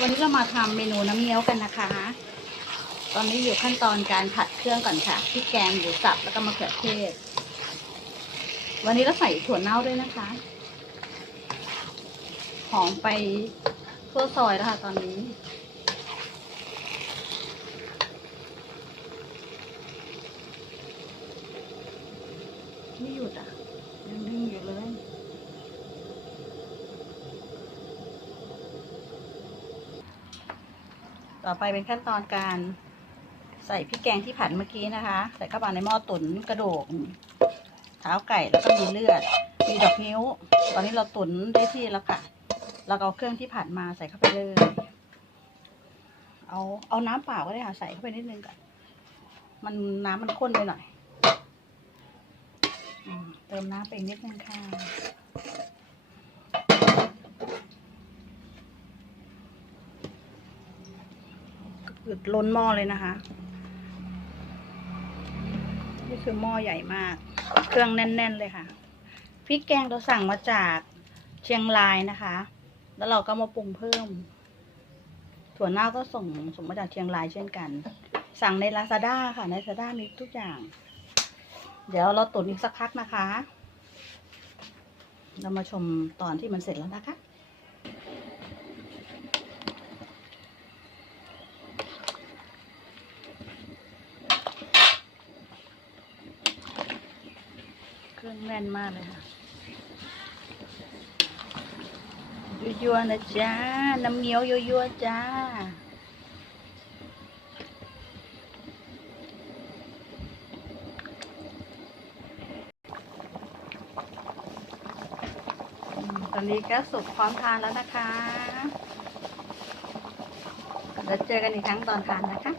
วันนี้เรามาทำเมนูน้ำเงี้ยวกันนะคะ ตอนนี้อยู่ขั้นตอนการผัดเครื่องก่อนค่ะพริกแกงหมูสับแล้วก็มะเขือเทศ วันนี้เราใส่ถั่วเน่าด้วยนะคะ หอมไปทั่วซอยแล้วค่ะตอนนี้ ไม่หยุดอะยังดึงอยู่เลย ต่อไปเป็นขั้นตอนการใส่พริกแกงที่ผัดเมื่อกี้นะคะ ใส่เข้าไปในหม้อตุ๋นกระดูกเท้าไก่แล้วก็มีเลือด มีดอกนิ้ว ตอนนี้เราตุ๋นได้ที่แล้วค่ะเราเอาเครื่องที่ผัดมาใส่เข้าไปเลย เอาเอาน้ำเปล่าก็ได้ค่ะใส่เข้าไปนิดนึงก่อนมันน้ำมันข้นไปหน่อยอเติมน้ำไปอีกนิดนึงค่ะ คือล้นหม้อเลยนะคะ นี่คือหม้อใหญ่มาก เครื่องแน่น ๆ เลยค่ะพริกแกงเราสั่งมาจากเชียงรายนะคะ แล้วเราก็มาปรุงเพิ่ม ถั่วเน่าก็ส่งส่งมาจากเชียงรายเช่นกัน สั่งในลาซาด้าค่ะ ในลาซาด้ามีทุกอย่าง เดี๋ยวเราตุ๋นอีกสักพักนะคะ เรามาชมตอนที่มันเสร็จแล้วนะคะ รื่องแน่นมากเลยค่ะยัวๆนะจ้า น้ำเงี้ยวยัวๆจ้าตอนนี้ก็สุกพร้อมทานแล้วนะคะแล้วเจอกันอีกครั้งตอนทานนะคะ